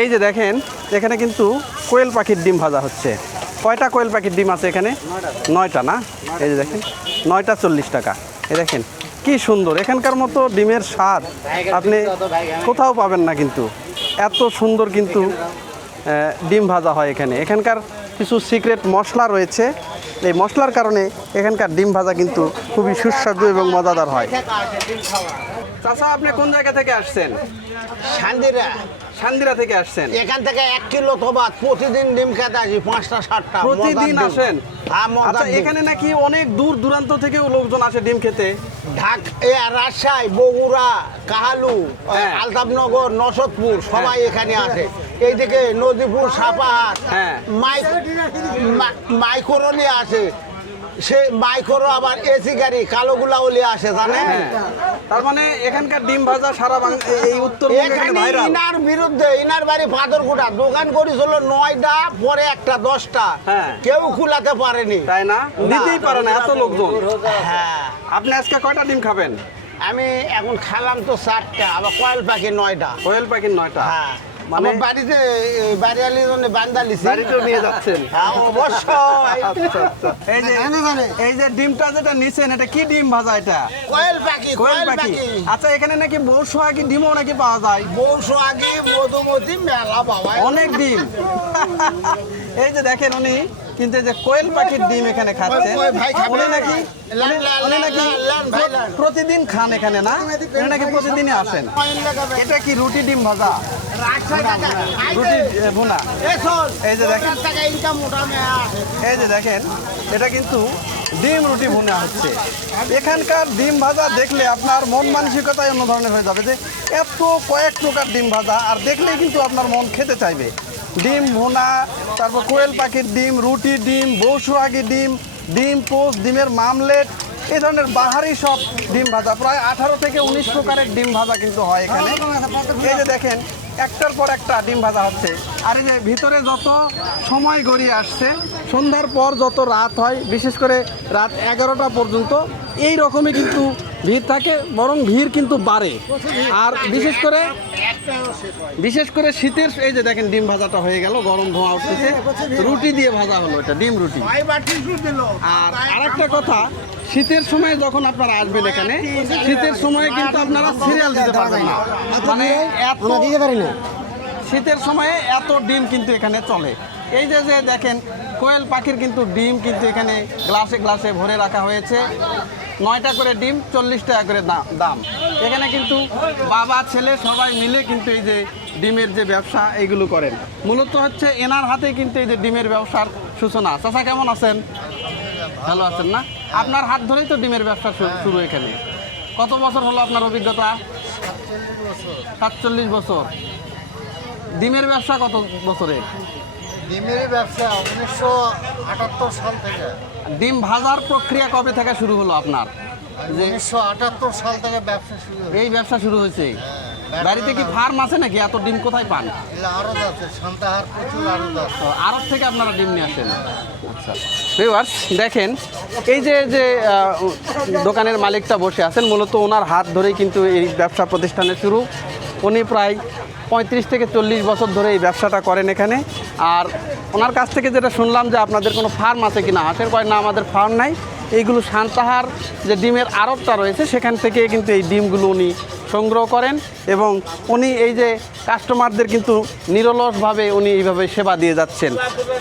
এই যে দেখেন এখানে কিন্তু কোয়েল পাখির ডিম ভাজা হচ্ছে। কয়টা কোয়েল পাখির ডিম আছে এখানে? 9টা না? এই যে দেখেন 9টা 40 টাকা। এই দেখেন কি সুন্দর, এখানকার মতো ডিমের স্বাদ আপনি কোথাও পাবেন না, কিন্তু এত সুন্দর কিন্তু ডিম ভাজা হয় এখানে। এখানকার কিছু সিক্রেট মশলা রয়েছে, এই মশলার কারণে এখানকার ডিম ভাজা কিন্তু খুবই সুস্বাদু এবং মজাদার হয়। চাচা, আপনি কোন জায়গা থেকে আসছেন? সান্দিরা থেকে আসছেন। এখান থেকে 1 কিলো তোবাত প্রতিদিন ডিম খেতে আসি, 5টা 7টা প্রতিদিন আসেন? আচ্ছা, এখানে নাকি অনেক দূর দূরান্ত থেকেও লোকজন আসে ডিম খেতে। রাজশাহী, বগুড়া, কাহালু, আলতাফনগর, নসদপুর সবাই এখানে আসে। এইদিকে নদীপুর, সাপাহার, মাইক্রোলি আসে। সে মাইক্রো আবার এসি গাড়ি কালোগুলা ওলি আসে, জানেন? তার মানে এখানকার ডিম ভাজা সারা এই উত্তরবঙ্গে ভাইরাল। ইনার বিরুদ্ধে, ইনার বাড়ি ফাদরকুটা, দোকান করেছিল 9টা, পরে একটা 10টা, কেউ খুলাতে পারেনি। তাই না? নিতেই পারে না এত লোকজন। হ্যাঁ। আপনি আজকে কয়টা ডিম খাবেন? আমি এখন খেলাম তো 4টা, আবার কোয়েল পাখি 9টা। কোয়েল পাখির 9টা? হ্যাঁ। মানে বাড়িতে বাড়িয়ালির জন্য বান্দালিছি। বাড়িতেও নিয়ে যাচ্ছেন? অবশ্যই। আচ্ছা। এই যে ডিমটা যেটা নিছেন, এটা কি ডিম ভাজা? এটা কোয়েল পাখি। কোয়েল পাখি। আচ্ছা, এখানে নাকি বৌসোহাগী ডিমও নাকি পাওয়া যায়? বৌসোহাগী, মধুমতি, মেলা বাবা, অনেক ডিম। এই যে দেখেন উনি কিন্তু এই যে কোয়েল পাখির ডিম এখানে খাচ্ছেন। উনি নাকি প্রতিদিন খান এখানে, না? উনি নাকি প্রতিদিনই আসেন। এটা কি রুটি ডিম ভাজা? রুটি ভুনা। এই যে দেখেন, এই যে দেখেন এটা কিন্তু ডিম রুটি ভুনা হচ্ছে। এখানকার ডিম ভাজা দেখলে আপনার মন মানসিকতাই অন্য ধরনের হয়ে যাবে, যে এত কয়েক প্রকার ডিম ভাজা, আর দেখলেই কিন্তু আপনার মন খেতে চাইবে। ডিম ভুনা, তারপর কোয়েল পাখির ডিম, রুটি ডিম, বৌসোহাগী ডিম, ডিম পোস্ট, ডিমের মামলেট, এই ধরনের বাহারি সব ডিম ভাজা, প্রায় 18 থেকে 19 প্রকারের ডিম ভাজা কিন্তু হয় এখানে। এই যে দেখেন একটার পর একটা ডিম ভাজা হচ্ছে। আর এই যে ভিতরে যত সময় গড়িয়ে আসছে, সন্ধ্যার পর যত রাত হয়, বিশেষ করে রাত 11টা পর্যন্ত এই রকমই কিন্তু ভিড় থাকে, বরং ভিড় কিন্তু বাড়ে। আর বিশেষ করে শীতের, এই যে দেখেন ডিম ভাজাটা হয়ে গেল, গরম ধোঁয়া উঠতেছে, রুটি দিয়ে ভাজা হলো, এটা ডিম রুটি। আর আরেকটা কথা, শীতের সময় যখন আপনারা আসবেন এখানে, শীতের সময় কিন্তু আপনারা সিরিয়াল দিতে পারবেন না, মানে শীতের সময়ে এত ডিম কিন্তু এখানে চলে। এই যে দেখেন কোয়েল পাখির কিন্তু ডিম কিন্তু এখানে গ্লাসে গ্লাসে ভরে রাখা হয়েছে। 9টা করে ডিম, 40 টাকা করে দাম। এখানে কিন্তু বাবা ছেলে সবাই মিলে কিন্তু এই যে ডিমের যে ব্যবসা এইগুলো করেন। মূলত হচ্ছে এনার হাতে কিন্তু এই যে ডিমের ব্যবসার সূচনা। চাচা, কেমন আছেন? ভালো আছেন না? আপনার হাত ধরেই তো ডিমের ব্যবসা শুরু এখানে। কত বছর হলো আপনার অভিজ্ঞতা? 47 বছর। ডিমের ব্যবসা কত বছরের? ডিমের ব্যবসা 1978 সাল থেকে। ডিম ভাজার প্রক্রিয়া কবে থেকে শুরু হলো আপনার? 1978 সাল থেকে ব্যবসা শুরু হয়েছে। এই ব্যবসা শুরু হয়েছে। বাড়িতে কি ফার্ম আছে নাকি? এত ডিম কোথায় পান? আড়ত আছে, সান্তাহার প্রচুর আড়ত আছে। আড়ত থেকে আপনারা ডিম নিয়ে আসেন? আচ্ছা ভিউয়ার্স, দেখেন এই যে দোকানের মালিকটা বসে আছেন, মূলত ওনার হাত ধরেই কিন্তু এই ব্যবসা প্রতিষ্ঠানের শুরু। উনি প্রায় 35 থেকে 40 বছর ধরে এই ব্যবসাটা করেন এখানে। আর ওনার কাছ থেকে যেটা শুনলাম যে আপনাদের কোনো ফার্ম আছে কিনা, হাঁসের কয় না আমাদের ফার্ম নাই, এইগুলো সান্তাহার যে ডিমের আড়তটা রয়েছে সেখান থেকে কিন্তু এই ডিমগুলো উনি সংগ্রহ করেন, এবং উনি এই যে কাস্টমারদের কিন্তু নিরলসভাবে উনি এইভাবে সেবা দিয়ে যাচ্ছেন।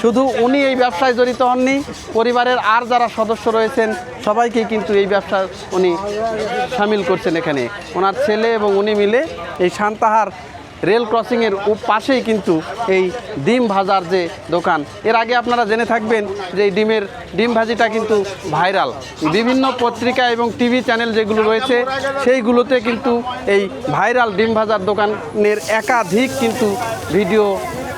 শুধু উনি এই ব্যবসায় জড়িত হননি, পরিবারের আর যারা সদস্য রয়েছেন সবাইকেই কিন্তু এই ব্যবসা উনি সামিল করছেন এখানে। ওনার ছেলে এবং উনি মিলে এই সান্তাহার রেল ক্রসিংয়ের পাশেই কিন্তু এই ডিম ভাজার যে দোকান, এর আগে আপনারা জেনে থাকবেন যে এই ডিম ভাজিটা কিন্তু ভাইরাল। বিভিন্ন পত্রিকা এবং টিভি চ্যানেল যেগুলো রয়েছে সেইগুলোতে কিন্তু এই ভাইরাল ডিম ভাজার দোকানের একাধিক কিন্তু ভিডিও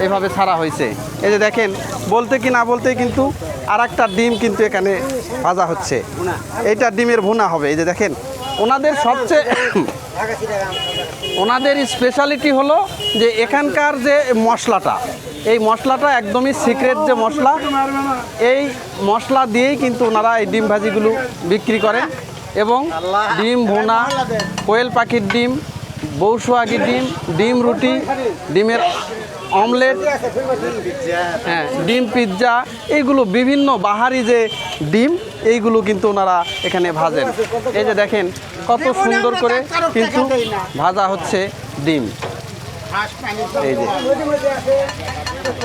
এভাবে ছাড়া হয়েছে। এই যে দেখেন, বলতে কি না বলতেই কিন্তু আর একটা ডিম কিন্তু এখানে ভাজা হচ্ছে, এইটা ডিমের ভুনা হবে। এই যে দেখেন ওনাদের স্পেশালিটি হলো যে এখানকার যে মশলাটা, এই মশলাটা একদমই সিক্রেট যে মশলা, এই মশলা দিয়েই কিন্তু ওনারা এই ডিম ভাজিগুলো বিক্রি করেন। এবং ডিম ভুনা, কোয়েল পাখির ডিম, বৌসোহাগী ডিম, ডিম রুটি, ডিমের অমলেট, হ্যাঁ ডিম পিৎজা, এইগুলো বিভিন্ন বাহারি যে ডিম এইগুলো কিন্তু ওনারা এখানে ভাজেন। এই যে দেখেন কত সুন্দর করে কিন্তু ভাজা হচ্ছে ডিম। এই যে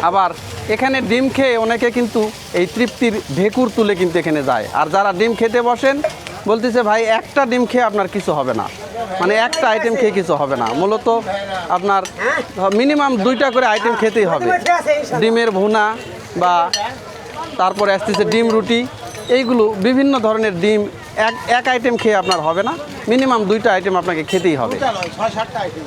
আবার এখানে ডিম খেয়ে অনেকে কিন্তু এই তৃপ্তির ঢেকুর তুলে কিন্তু এখানে যায়। আর যারা ডিম খেতে বসেন বলতেছে ভাই একটা ডিম খেয়ে আপনার কিছু হবে না, মানে একটা আইটেম খেয়ে কিছু হবে না, মূলত আপনার মিনিমাম 2টা করে আইটেম খেতেই হবে। ডিমের ভুনা বা তারপরে আসতেছে ডিম রুটি, এইগুলো বিভিন্ন ধরনের ডিম এক আইটেম খেয়ে আপনার হবে না, মিনিমাম 2টা আইটেম আপনাকে খেতেই হবে। 6-7টা আইটেম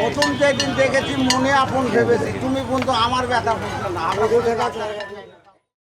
প্রথম যেদিন দেখেছি মনে আপন ভেবেছি, তুমি কিন্তু আমার ব্যথা বুঝলে না।